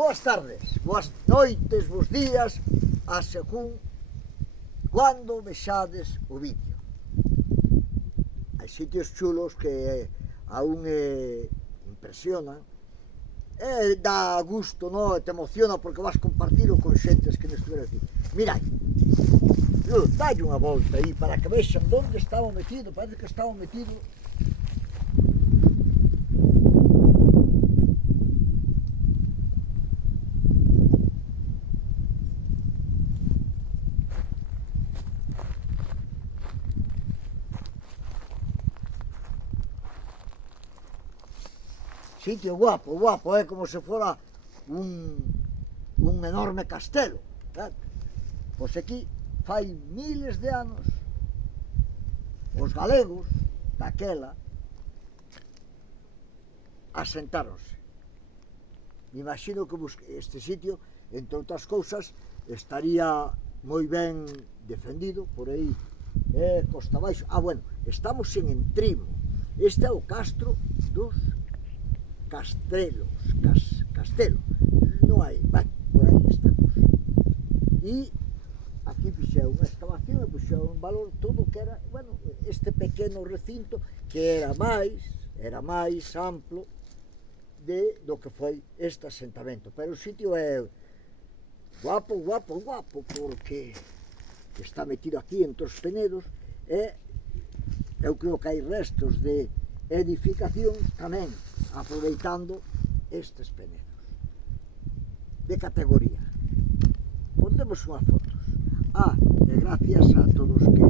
Boas tardes, boas noites, bos días, a según cando vexades o vídeo. Hai sitios chulos que a un impresionan e dá gusto, no? E te emociona porque vas compartilo con xentes que non estuveron aquí. Mirad, dalle unha volta aí para que vexan onde estaba metido. Parece que estaba metido sitio guapo, guapo, é como se fora un enorme castelo, sabe? Pois aquí fai miles de anos os galegos daquela asentáronse. Me imagino que este sitio, entre outras cousas, estaría moi ben defendido por aí, costa abaixo. Bueno, estamos en Entrimo. Este é o castro dos Castelo, non hai, por aí estamos. E aquí fixeron unha excavación e puxeron en valor todo o que era, bueno, este pequeno recinto que era máis amplo do que foi este asentamento. Pero o sitio é guapo, porque está metido aquí entre os penedos e eu creo que hai restos de edificación tamén aproveitando estes penedos de categoría. Pondremos unhas fotos. E gracias a todos que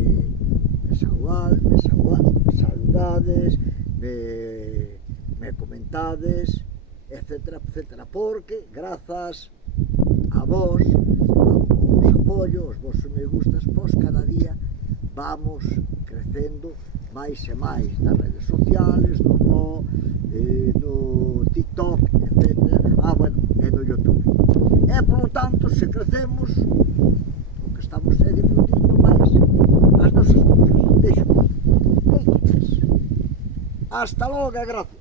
me saudades, me comentades, etcétera, porque grazas a vos, os apoios, os vosos me gustas, pois cada día vamos crecendo máis e máis nas redes sociales, no blog, no TikTok, etc. E no YouTube. E, polo tanto, se crecemos, o que estamos difundindo máis as nosas cousas. Deixo. Hasta logo e gracias.